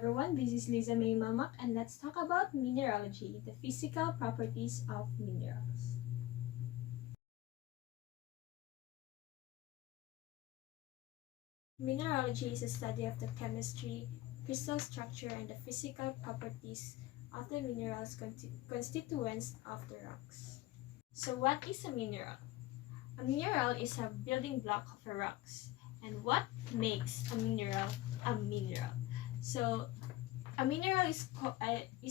everyone, this is Liza May Mamak and let's talk about mineralogy, the physical properties of minerals. Mineralogy is a study of the chemistry, crystal structure, and the physical properties of the minerals constituents of the rocks. So what is a mineral? A mineral is a building block of a rocks. And what makes a mineral a mineral? So a mineral is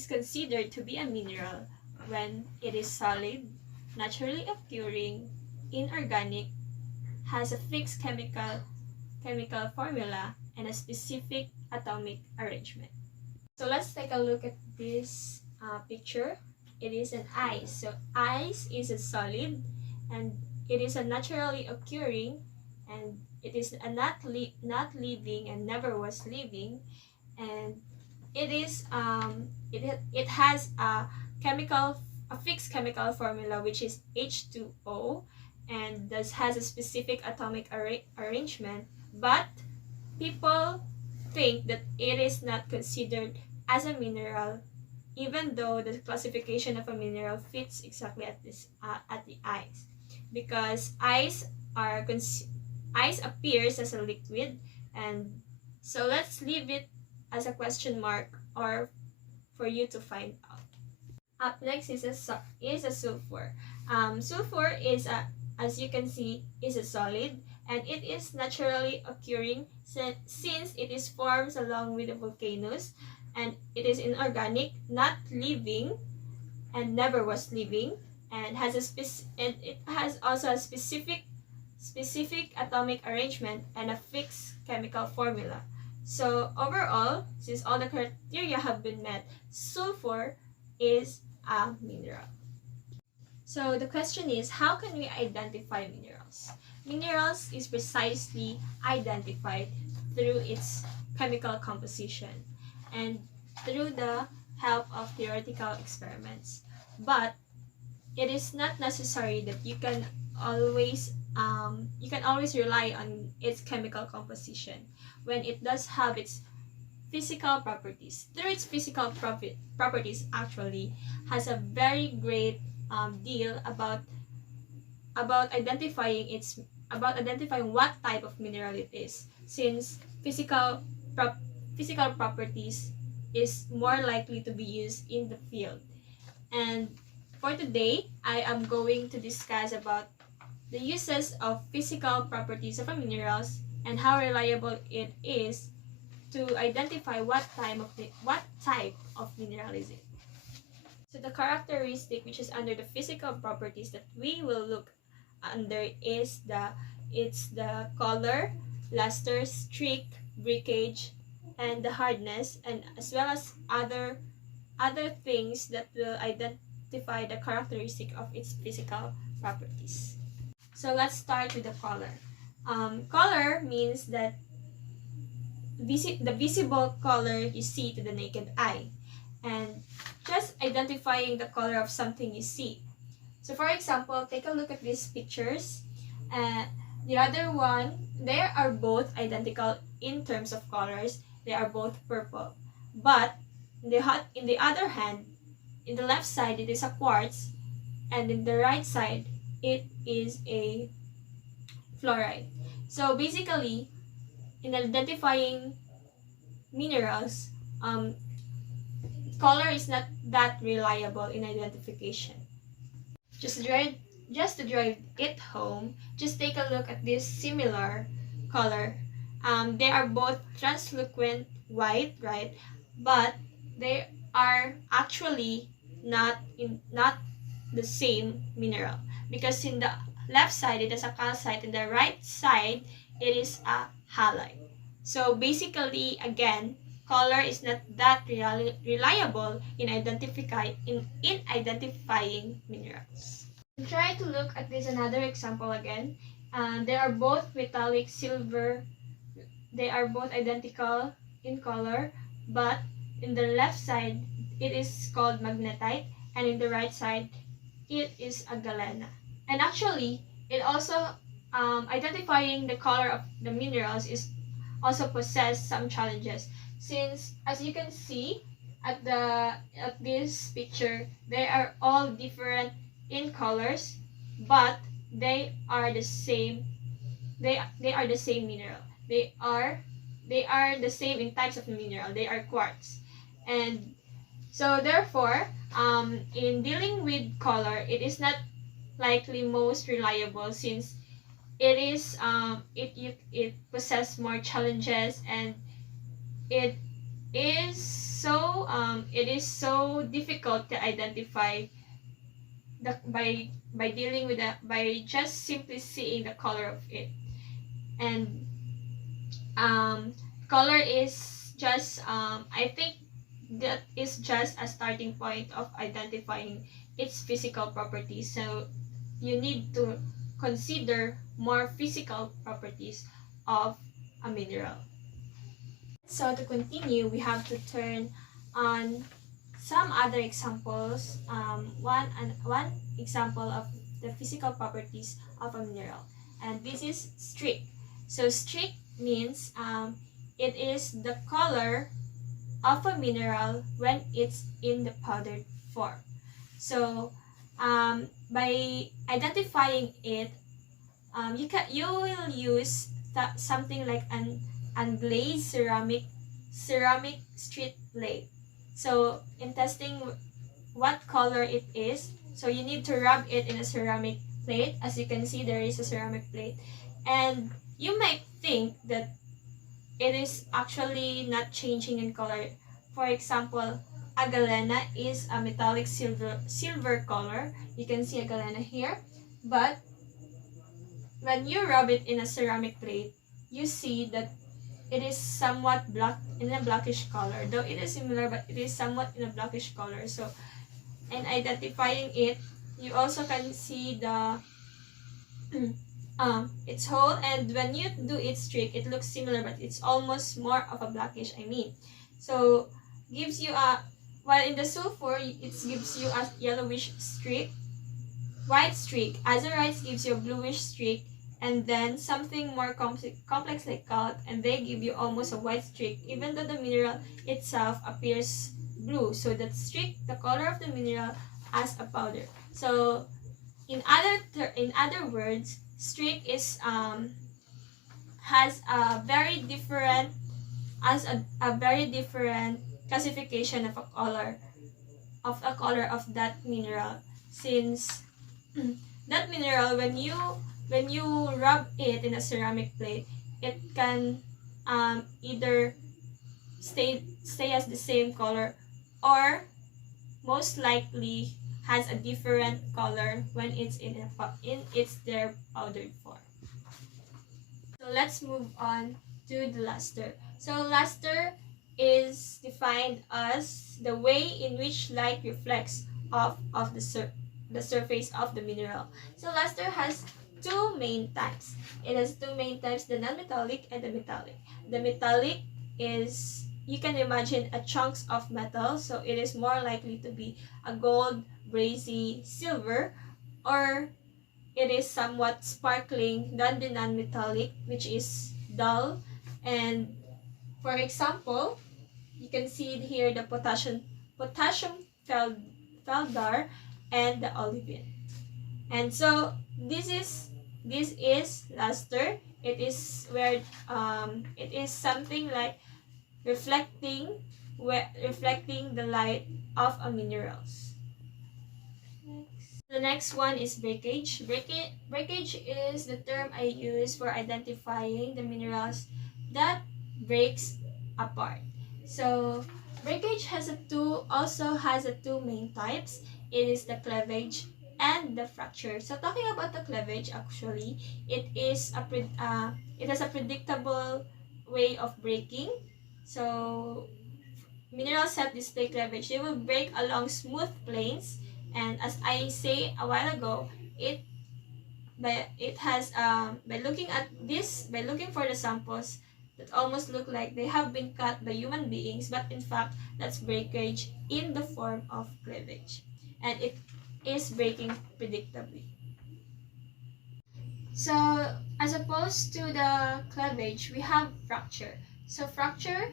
considered to be a mineral when it is solid, naturally occurring, inorganic, has a fixed chemical formula, and a specific atomic arrangement. So let's take a look at this picture. It is an ice. So ice is a solid, and it is a naturally occurring, and it is a not living and never was living, and it has a fixed chemical formula, which is H2O, and thus has a specific atomic arrangement, but people think that it is not considered as a mineral, even though the classification of a mineral fits exactly at the ice, because ice appears as a liquid, and so let's leave it as a question mark or for you to find out. Up next is a sulfur. Sulfur is as you can see, is a solid, and it is naturally occurring since it is formed along with the volcanoes, and it is inorganic, not living, and never was living, and it has also a specific atomic arrangement and a fixed chemical formula. So overall, since all the criteria have been met, sulfur is a mineral. So the question is, how can we identify minerals? Minerals is precisely identified through its chemical composition and through the help of theoretical experiments. But it is not necessary that you can always rely on its chemical composition when it does have its physical properties. Through its physical properties, actually has a very great deal about identifying what type of mineral it is, since physical properties is more likely to be used in the field. And for today, I am going to discuss about the uses of physical properties of a minerals and how reliable it is to identify what type of mineral is it. So the characteristic which is under the physical properties that we will look under is the color, luster, streak, breakage, and the hardness, and as well as other things that will identify the characteristic of its physical properties. So let's start with the color. Color means that the visible color you see to the naked eye, and just identifying the color of something you see. So for example, take a look at these pictures. The other one, they are both identical in terms of colors. They are both purple. But in the other hand, in the left side it is a quartz, and in the right side it is a fluorite. So basically, in identifying minerals, color is not that reliable in identification. Just to drive it home, just take a look at this similar color. They are both translucent white, right? But they are actually not the same mineral, because in the left side it is a calcite, in the right side it is a halite. So basically, again, color is not that reliable in identifying minerals. Try to look at this another example again. They are both metallic silver. They are both identical in color, but in the left side it is called magnetite, and in the right side it is a galena. And actually, it also identifying the color of the minerals is also possess some challenges, since as you can see at this picture, they are all different in colors, but they are the same. They are the same mineral. They are the same in types of mineral. They are quartz. And so therefore, in dealing with color, it is not likely most reliable, since it possesses more challenges, and it it is so difficult to identify by dealing with that, by just simply seeing the color of it. And um, color is just I think that is just a starting point of identifying its physical properties. So you need to consider more physical properties of a mineral. So to continue, we have to turn on some other examples. One example of the physical properties of a mineral, and this is streak. So streak means it is the color of a mineral when it's in the powdered form. So by identifying it, you will use something like an unglazed ceramic street plate. So in testing what color it is, so you need to rub it in a ceramic plate. As you can see, there is a ceramic plate, and you might think that it is actually not changing in color. For example, a galena is a metallic silver color. You can see a galena here, but when you rub it in a ceramic plate, you see that it is somewhat black, in a blackish color. Though it is similar, but it is somewhat in a blackish color. So, in identifying it, you also can see the its hole, and when you do its streak, it looks similar, but it's almost more of a blackish. So gives you a, while in the sulfur, it gives you a yellowish streak, white streak. Azurites gives you a bluish streak, and then something more complex like calc, and they give you almost a white streak, even though the mineral itself appears blue. So that streak, the color of the mineral as a powder. So in other words, streak is has a very different a very different classification of a color of that mineral, since that mineral, when you rub it in a ceramic plate, it can either stay as the same color, or most likely has a different color when it's in its their powdered form. So let's move on to the luster. So luster is defined as the way in which light reflects off the surface of the mineral. So luster has two main types. It has two main types, the non-metallic and the metallic. The metallic is, you can imagine, a chunks of metal, so it is more likely to be a gold, brazy, silver, or it is somewhat sparkling than the non-metallic, which is dull. And for example, you can see here the potassium feldar and the olivine. And so this is luster. It is where it is something like reflecting the light of a minerals. The next one is breakage. Breakage is the term I use for identifying the minerals that breaks apart. So breakage also has a two main types. It is the cleavage and the fracture. So talking about the cleavage, actually, it has a predictable way of breaking. So minerals that display cleavage, they will break along smooth planes, and as I say a while ago, it has by looking for the samples that almost look like they have been cut by human beings, but in fact that's breakage in the form of cleavage, and it is breaking predictably. So as opposed to the cleavage, we have fracture. So fracture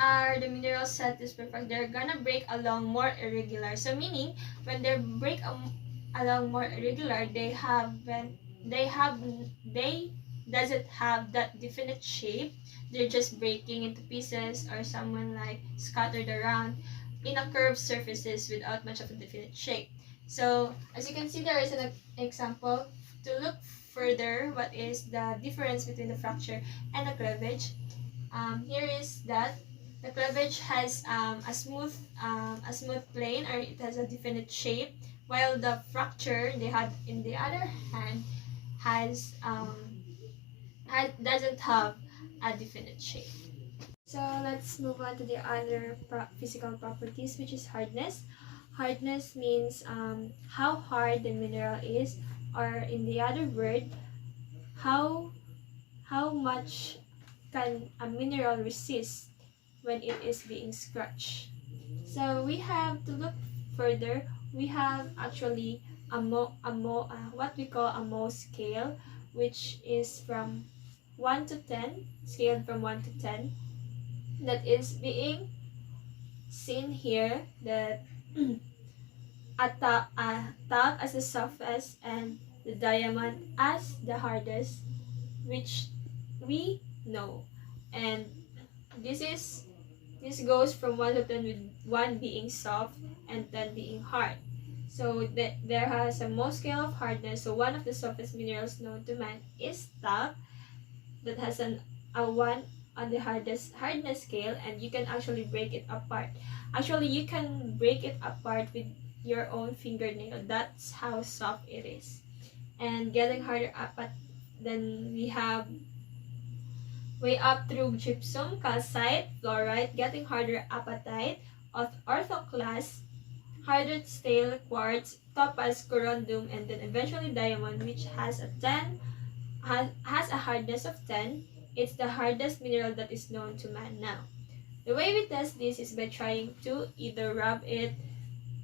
are the minerals set to perfect, they're gonna break along more irregular. So meaning when they break along more irregular, they doesn't have that definite shape. They're just breaking into pieces or someone like scattered around in a curved surfaces without much of a definite shape. So as you can see, there is an example to look further what is the difference between the fracture and the cleavage. Here is that the cleavage has a smooth plane, or it has a definite shape, while the fracture they had in the other hand has doesn't have a definite shape. So let's move on to the other physical properties, which is hardness. Hardness means how hard the mineral is, or in the other word, how much can a mineral resist when it is being scratched. So we have to look further. We have actually what we call a Mohs scale, which is from 1 to 10, scaled from 1 to 10. That is being seen here, that top as the softest and the diamond as the hardest, which we know. And this is this goes from 1 to 10, with 1 being soft and 10 being hard. So there has a Mohs scale of hardness. So one of the softest minerals known to man is talc, that has a 1 on the hardness scale, and you can actually break it apart. Actually, you can break it apart with your own fingernail. That's how soft it is. And getting harder up, then we have way up through gypsum, calcite, fluorite, getting harder apatite, orthoclast, harder steel, quartz, topaz, corundum, and then eventually diamond, which has a hardness of 10. It's the hardest mineral that is known to man now. The way we test this is by trying to either rub it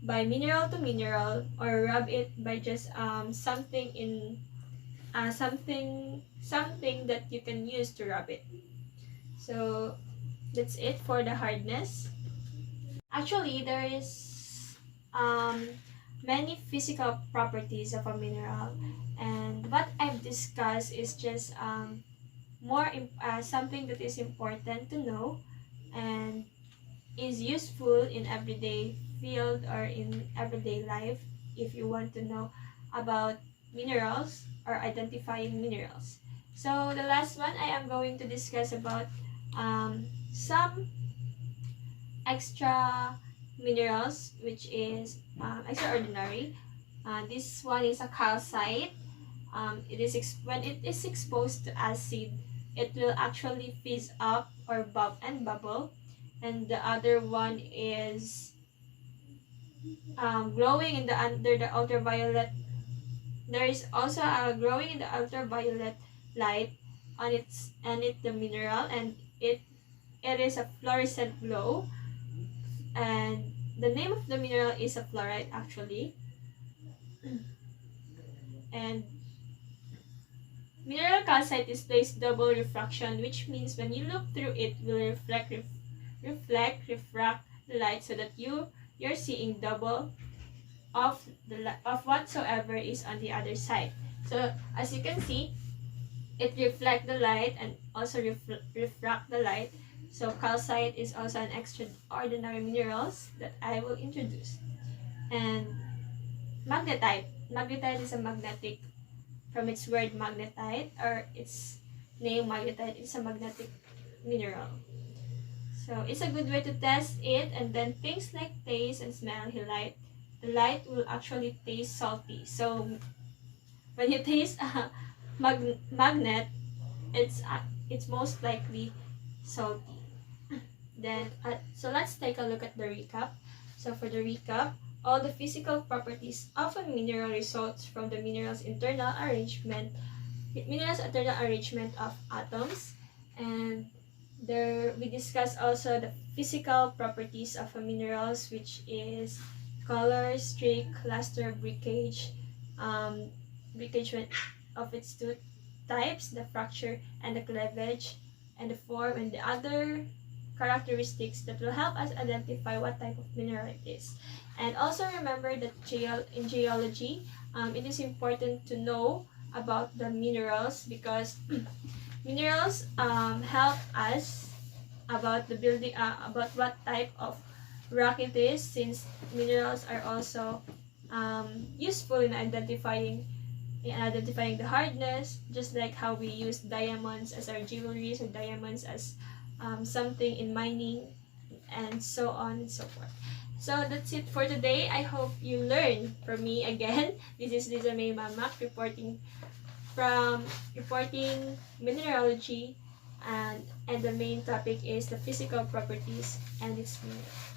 by mineral to mineral, or rub it by just something in something that you can use to rub it. So that's it for the hardness. Actually, there is many physical properties of a mineral, and what I've discussed is just something that is important to know and is useful in everyday field or in everyday life if you want to know about minerals or identifying minerals. So the last one, I am going to discuss about some extra minerals, which is extraordinary. This one is a calcite. When it is exposed to acid, it will actually fizz up or bubble. And the other one is growing in the under the ultraviolet. There is also a growing in the ultraviolet light on the mineral, and it is a fluorescent glow. And the name of the mineral is a fluorite actually. And mineral calcite displays double refraction, which means when you look through it will refract the light, so that you're seeing double of of whatsoever is on the other side. So as you can see, it reflects the light and also refract the light. So calcite is also an extraordinary minerals that I will introduce. And magnetite. Magnetite is a magnetic, from its word magnetite, or its name magnetite. It's a magnetic mineral. So it's a good way to test it. And then things like taste and smell, the light will actually taste salty. So when you taste a magnet, it's most likely salty. Then so let's take a look at the recap. So for the recap, all the physical properties of a mineral results from the mineral's internal arrangement of atoms. And there we discuss also the physical properties of a minerals, which is color, streak, cluster, breakage, breakage of its two types, the fracture and the cleavage, and the form and the other characteristics that will help us identify what type of mineral it is. And also remember that in geology, it is important to know about the minerals because minerals help us about the building, about what type of rock it is, since minerals are also useful in identifying the hardness, just like how we use diamonds as our jewelries or diamonds as something in mining, and so on and so forth. So that's it for today. I hope you learned from me again. This is Lisa May Mamak reporting mineralogy, and the main topic is the physical properties and its minerals.